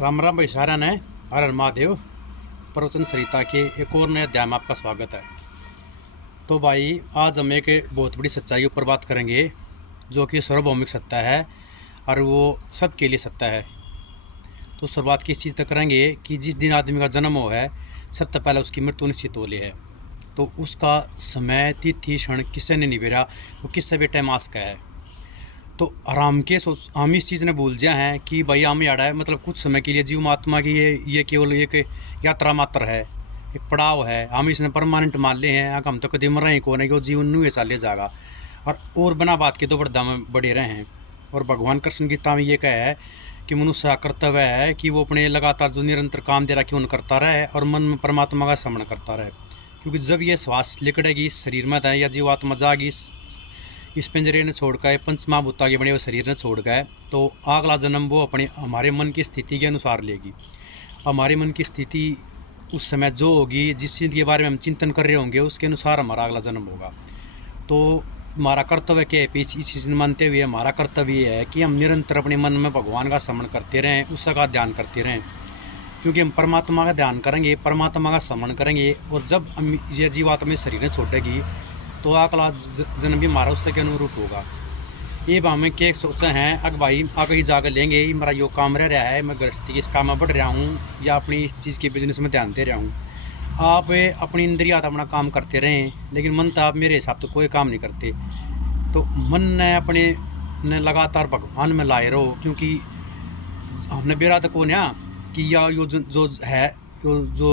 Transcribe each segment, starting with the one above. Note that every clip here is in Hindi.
राम राम भाई सारा ने हर हर महादेव। प्रवचन सरिता के एक और नए अध्याय में आपका स्वागत है। तो भाई आज हम एक बहुत बड़ी सच्चाई ऊपर बात करेंगे जो कि सार्वभौमिक सत्ता है और वो सबके लिए सत्ता है। तो शुरुआत किस चीज़ तक करेंगे कि जिस दिन आदमी का जन्म हो है सबसे पहले उसकी मृत्यु निश्चित हो ली है। तो उसका समय तिथि क्षण किससे ने नहीं बेरा वो किससे भी टाइम आस का है। तो आराम के सोच हम इस चीज़ ने भूल जाए हैं कि भाई हम याड़ा है मतलब कुछ समय के लिए जीव महात्मा की ये केवल एक यात्रा मात्र है, एक पड़ाव है। हम इसने परमानेंट मान ले हैं हम तो कभी मर रहे को नहीं कि वो जीवन नहीं चाले जाएगा और बना बात के तो बड़ा में बढ़े रहे हैं। और भगवान कृष्ण गीता में ये कहा है कि मनुष्य का कर्तव्य है कि वो अपने लगातार जो निरंतर काम दे रखी उन करता रहे और मन में परमात्मा का स्मरण करता रहे। क्योंकि जब ये श्वास लिकड़ेगी शरीर में था या जीवात्मा जागी इस पिंजरे ने छोड़ कर पंचमहाभूता के बने हुए शरीर ने छोड़ गए तो अगला जन्म वो अपने हमारे मन की स्थिति के अनुसार लेगी। हमारे मन की स्थिति उस समय जो होगी जिस चीज़ के बारे में हम चिंतन कर रहे होंगे उसके अनुसार हमारा अगला जन्म होगा। तो हमारा कर्तव्य क्या है पीछे इस चीज़ मानते हुए हमारा कर्तव्य ये है कि हम निरंतर अपने मन में भगवान का स्मरण करते रहें, उसका ध्यान करते रहें। क्योंकि हम परमात्मा का ध्यान करेंगे, परमात्मा का स्मरण करेंगे और जब हम ये जीवात्मा शरीर छोड़ेगी तो अगला जन्म भी हमारा उससे के अनुरूप होगा। ये हमें क्या सोचा है अगर भाई आगे ही जाकर लेंगे मेरा यो काम रह रहा है, मैं गृहस्थी के इस काम में बढ़ रहा हूँ या अपनी इस चीज़ के बिजनेस में ध्यान दे रहा हूँ। आप अपनी इंद्रियात अपना काम करते रहें लेकिन मन तो आप मेरे हिसाब से कोई काम नहीं करते। तो मन ने अपने ने लगातार भगवान में लाए रहो। क्योंकि हमने बेरा तक को ना कि या यो जो है जो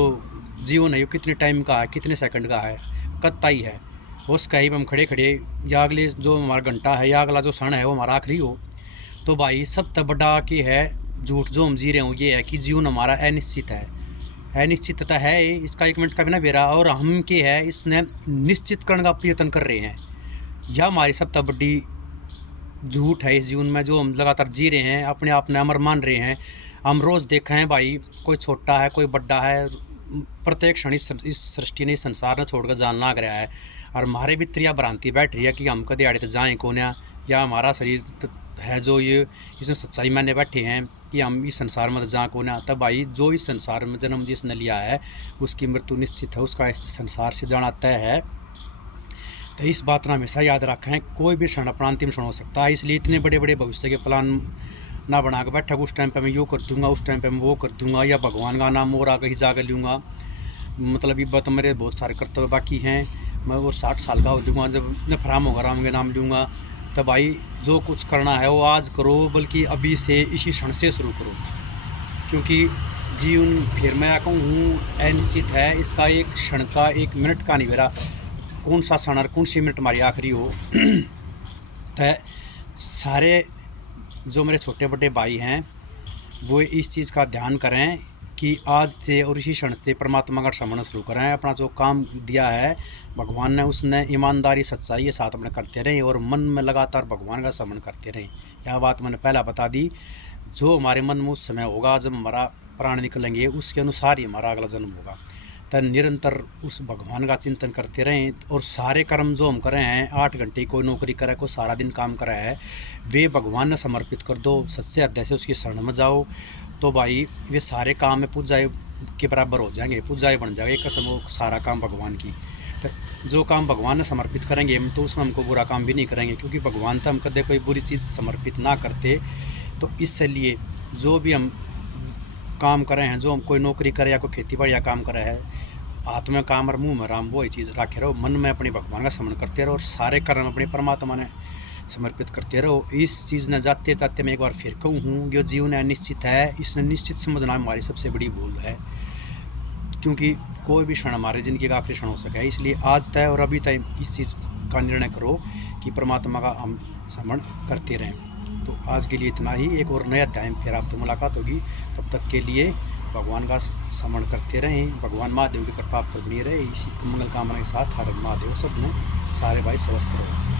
जीवन है यो कितने टाइम का है, कितने सेकंड का है, कत्ता ही है उसका ही हम खड़े खड़े या अगले जो हमारा घंटा है या अगला जो क्षण है वो हमारा आखिरी हो। तो भाई सब तक बड़ा कि है झूठ जो हम जी रहे हो ये है कि जीवन हमारा अनिश्चित है, अनिश्चितता है इसका एक मिनट का भी ना बेरा। और हम के है इसने निश्चित करने का प्रयत्न कर रहे हैं। यह हमारी सब तक बड़ी झूठ है इस जीवन में जो हम लगातार जी रहे हैं, अपने आप ने अमर मान रहे हैं। हम रोज़ देखे हैं भाई कोई छोटा है कोई बड़ा है, प्रत्येक क्षण इस सृष्टि ने इस संसार ने छोड़कर जान लाग रहा है। और हमारे भीतर यह भ्रांति बैठ रही है कि हम कदे आड़े तो जाएँ कौन या हमारा शरीर है जो ये इसमें सच्चाई माने बैठे हैं कि हम इस संसार में जहाँ कौन। तब भाई जो इस संसार में जन्म जिसने लिया है उसकी मृत्यु निश्चित है, उसका इस संसार से जाना तय है। तो इस बात ने हमेशा याद रखें कोई भी क्षण अपना अंतिम क्षण हो सकता है। इसलिए इतने बड़े बड़े भविष्य के प्लान ना बना कर बैठा उस टाइम पे मैं यो कर दूंगा उस टाइम पे मैं वो कर दूंगा या भगवान का नाम और आगे ही जाकर लूँगा। मतलब ये बात मेरे बहुत सारे कर्तव्य बाकी हैं। मैं वो 60 साल का हो लूँगा जब नफराम होगा राम के नाम लूँगा। तो भाई जो कुछ करना है वो आज करो, बल्कि अभी से इसी क्षण से शुरू करो। क्योंकि जीवन फिर मैं कहूँ अनिश्चित है, इसका एक क्षण का एक मिनट का नहीं मेरा कौन सा क्षण और कौन सी मिनट हमारी आखिरी हो। तो सारे जो मेरे छोटे बड़े भाई हैं वो इस चीज़ का ध्यान करें कि आज से और इसी क्षण से परमात्मा का स्मरण शुरू करें। अपना जो काम दिया है भगवान ने उसने ईमानदारी सच्चाई के साथ अपने करते रहें और मन में लगातार भगवान का स्मरण करते रहें। यह बात मैंने पहला बता दी। जो हमारे मन में उस समय होगा जब हमारा प्राण निकलेंगे उसके अनुसार ही हमारा अगला जन्म होगा। तो निरंतर उस भगवान का चिंतन करते रहें और सारे कर्म जो हम करें हैं 8 घंटे कोई नौकरी करे कोई सारा दिन काम करा है वे भगवान ने समर्पित कर दो, सच्चे हृदय से उसकी शरण में जाओ। तो भाई वे सारे काम में पूजा के बराबर हो जाएंगे, पूजा बन जाएगा एक कसम वो सारा काम भगवान की। तो जो काम भगवान ने समर्पित करेंगे हम तो उसमें हमको बुरा काम भी नहीं करेंगे क्योंकि भगवान तो हम कदे कोई बुरी चीज़ समर्पित ना करते। तो इससे लिए जो भी हम काम करें हैं, जो हम कोई नौकरी करें या कोई खेती बाड़ी या काम करे है, हाथ में काम और मुँह में राम वही चीज़ रखे रहो, मन में अपने भगवान का स्मरण करते रहो और सारे कर्म अपने परमात्मा ने समर्पित करते रहो। इस चीज़ ने जाते जाते मैं एक बार फिर कहूँ हूँ जो जीवन अनिश्चित है इसने निश्चित समझना हमारी सबसे बड़ी भूल है। क्योंकि कोई भी क्षण हमारे ज़िंदगी का आखिरी क्षण हो सके, इसलिए आज तय और अभी तय इस चीज़ का निर्णय करो कि परमात्मा का हम स्मरण करते रहें। तो आज के लिए इतना ही। एक और नया अध्याय फिर आपसे मुलाकात होगी, तब तक के लिए भगवान का स्मरण करते रहें। भगवान महादेव की कृपा आप पर बनी रहे। इसी मंगल कामना के साथ हर महादेव सब में सारे भाई स्वस्थ रहो।